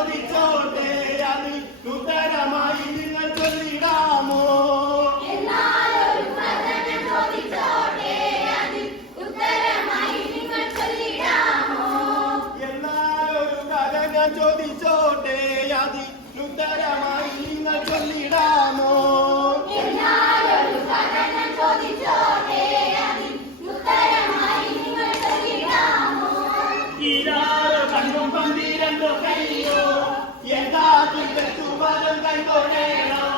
ചോദിച്ചോട്ടെ അത് നൂതനമായി നിങ്ങൾ ചൊല്ലിടാമോ? ചോദിച്ചോട്ടെ അത് നൂതനമായി നിങ്ങൾ ചൊല്ലിടാമോ? ചോദിച്ചോ Michael Hayden.